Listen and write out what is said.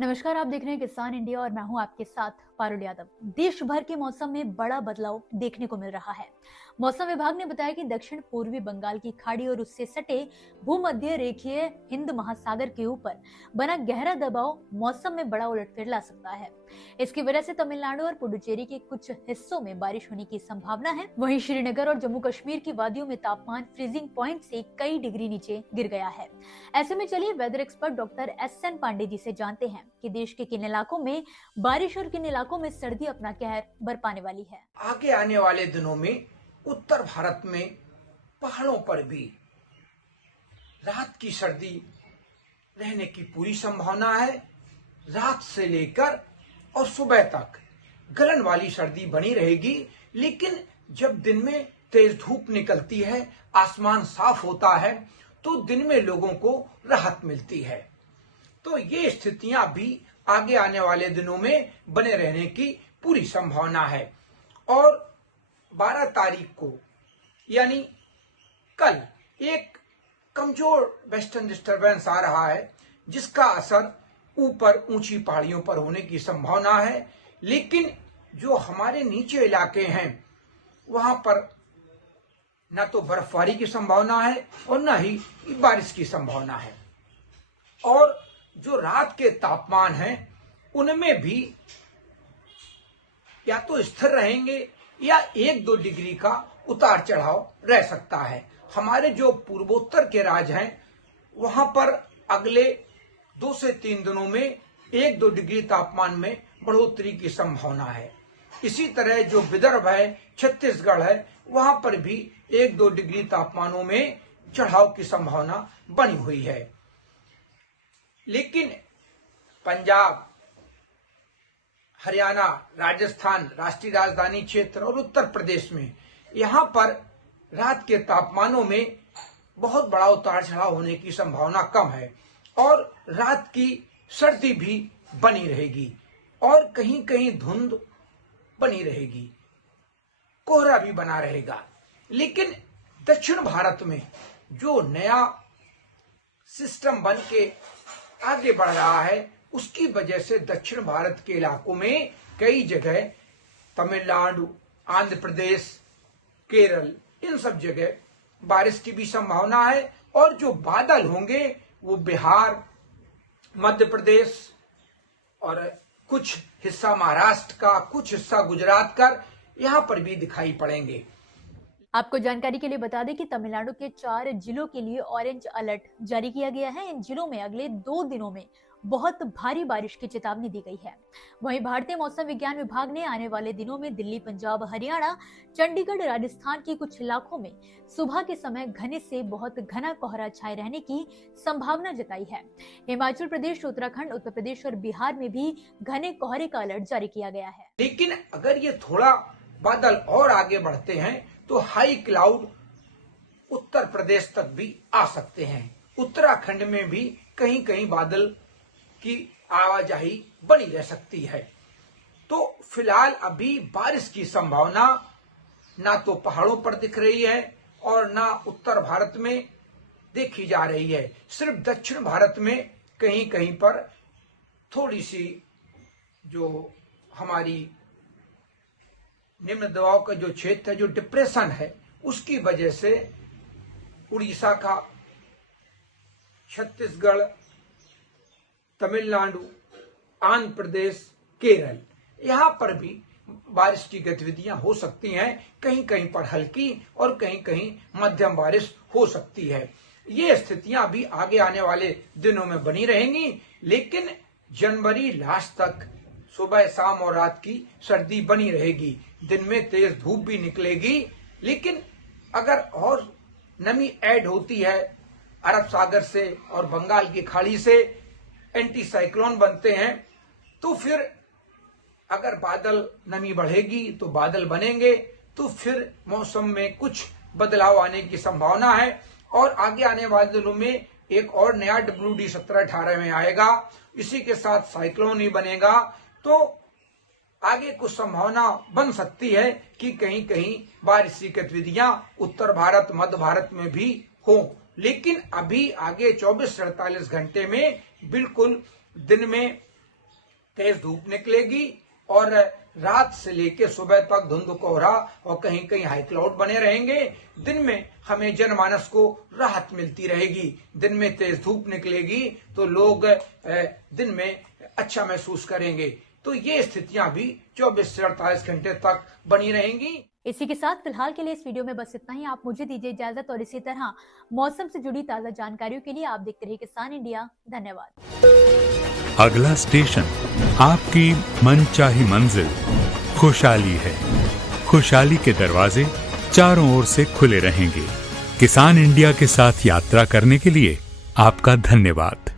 नमस्कार, आप देख रहे हैं किसान इंडिया और मैं हूं आपके साथ पारुल यादव। देश भर के मौसम में बड़ा बदलाव देखने को मिल रहा है। मौसम विभाग ने बताया कि दक्षिण पूर्वी बंगाल की खाड़ी और उससे सटे भूमध्य रेखीय हिंद महासागर के ऊपर बना गहरा दबाव मौसम में बड़ा उलटफेर ला सकता है। इसकी वजह से तमिलनाडु और पुडुचेरी के कुछ हिस्सोों में बारिश होने की संभावना है। वहीं श्रीनगर और जम्मू कश्मीर की वादियों में तापमान फ्रीजिंग पॉइंट से कई डिग्री नीचे गिर गया है। ऐसे में चलिए weather expert doctor S N. Pandey ji से जानते हैं कि देश के किन इलाकों में बारिश और किन इलाकों में सर्दी अपना कहर बरपाने वाली है। आगे आने वाले दिनों में उत्तर भारत में पहाड़ों पर भी रात की सर्दी रहने की पूरी संभावना है। रात से लेकर और सुबह तक गलन वाली सर्दी बनी रहेगी, लेकिन जब दिन में तेज धूप निकलती है, आसमान साफ होता है, तो दिन में लोगों को राहत मिलती है। तो ये स्थितियां भी आगे आने वाले दिनों में बने रहने की पूरी संभावना है। और 12 तारीख को यानी कल एक कमजोर वेस्टर्न डिस्टरबेंस आ रहा है, जिसका असर ऊपर ऊंची पहाड़ियों पर होने की संभावना है। लेकिन जो हमारे नीचे इलाके हैं वहां पर न तो बर्फबारी की संभावना है और न ही बारिश की संभावना है। और जो रात के तापमान हैं उनमें भी या तो स्थिर रहेंगे या 1-2 डिग्री का उतार चढ़ाव रह सकता है। हमारे जो पूर्वोत्तर के राज्य हैं वहां पर अगले 2 से 3 दिनों में 1-2 डिग्री तापमान में बढ़ोतरी की संभावना है। इसी तरह जो विदर्भ है, छत्तीसगढ़ है, वहां पर भी 1-2 डिग्री तापमानों में चढ़ाव की संभावना बनी हुई है। लेकिन पंजाब, हरियाणा, राजस्थान, राष्ट्रीय राजधानी क्षेत्र और उत्तर प्रदेश में यहाँ पर रात के तापमानों में बहुत बड़ा उतार चढ़ाव होने की संभावना कम है और रात की सर्दी भी बनी रहेगी और कहीं कहीं धुंध बनी रहेगी, कोहरा भी बना रहेगा। लेकिन दक्षिण भारत में जो नया सिस्टम बन के आगे बढ़ रहा है, उसकी वजह से दक्षिण भारत के इलाकों में कई जगह तमिलनाडु, आंध्र प्रदेश, केरल, इन सब जगह बारिश की भी संभावना है। और जो बादल होंगे वो बिहार, मध्य प्रदेश और कुछ हिस्सा महाराष्ट्र का, कुछ हिस्सा गुजरात का, यहाँ पर भी दिखाई पड़ेंगे। आपको जानकारी के लिए बता दें कि तमिलनाडु के 4 जिलों के लिए ऑरेंज अलर्ट जारी किया गया है। इन जिलों में अगले 2 दिनों में बहुत भारी बारिश की चेतावनी दी गई है। वहीं भारतीय मौसम विज्ञान विभाग ने आने वाले दिनों में दिल्ली, पंजाब, हरियाणा, चंडीगढ़, राजस्थान के कुछ इलाकों में सुबह के समय घने से बहुत घना कोहरा छाए रहने की संभावना जताई है। हिमाचल प्रदेश, उत्तराखंड, उत्तर प्रदेश और बिहार में भी घने कोहरे का अलर्ट जारी किया गया है। लेकिन अगर ये थोड़ा बादल और आगे बढ़ते हैं तो हाई क्लाउड उत्तर प्रदेश तक भी आ सकते हैं। उत्तराखंड में भी कहीं कहीं बादल की आवाजाही बनी रह सकती है। तो फिलहाल अभी बारिश की संभावना ना तो पहाड़ों पर दिख रही है और ना उत्तर भारत में देखी जा रही है। सिर्फ दक्षिण भारत में कहीं कहीं पर थोड़ी सी जो हमारी निम्न दबाव का जो क्षेत्र है, जो डिप्रेशन है, उसकी वजह से उड़ीसा का, छत्तीसगढ़, तमिलनाडु, आंध्र प्रदेश, केरल, यहाँ पर भी बारिश की गतिविधियां हो सकती हैं। कहीं कहीं पर हल्की और कहीं कहीं मध्यम बारिश हो सकती है। ये स्थितियां भी आगे आने वाले दिनों में बनी रहेंगी। लेकिन जनवरी लास्ट तक सुबह, शाम और रात की सर्दी बनी रहेगी। दिन में तेज धूप भी निकलेगी। लेकिन अगर और नमी ऐड होती है अरब सागर से और बंगाल की खाड़ी से, एंटी साइक्लोन बनते हैं, तो फिर अगर बादल, नमी बढ़ेगी तो बादल बनेंगे, तो फिर मौसम में कुछ बदलाव आने की संभावना है। और आगे आने वाले दिनों में एक और नया WD 17-18 में आएगा। इसी के साथ साइक्लोन ही बनेगा। तो आगे कुछ संभावना बन सकती है कि कहीं कहीं बारिश की गतिविधियां उत्तर भारत, मध्य भारत में भी हो। लेकिन अभी आगे 24 से 48 घंटे में बिल्कुल दिन में तेज धूप निकलेगी और रात से लेकर सुबह तक धुंध कोहरा और कहीं कहीं हाई क्लाउड बने रहेंगे। दिन में हमें जनमानस को राहत मिलती रहेगी। दिन में तेज धूप निकलेगी तो लोग दिन में अच्छा महसूस करेंगे। तो ये स्थितियां भी 24 से 48 घंटे तक बनी रहेंगी। इसी के साथ फिलहाल के लिए इस वीडियो में बस इतना ही। आप मुझे दीजिए इजाजत और इसी तरह मौसम से जुड़ी ताजा जानकारियों के लिए आप देखते रहिए किसान इंडिया। धन्यवाद। अगला स्टेशन आपकी मनचाही मंजिल खुशहाली है। खुशहाली के दरवाजे चारों ओर से खुले रहेंगे। किसान इंडिया के साथ यात्रा करने के लिए आपका धन्यवाद।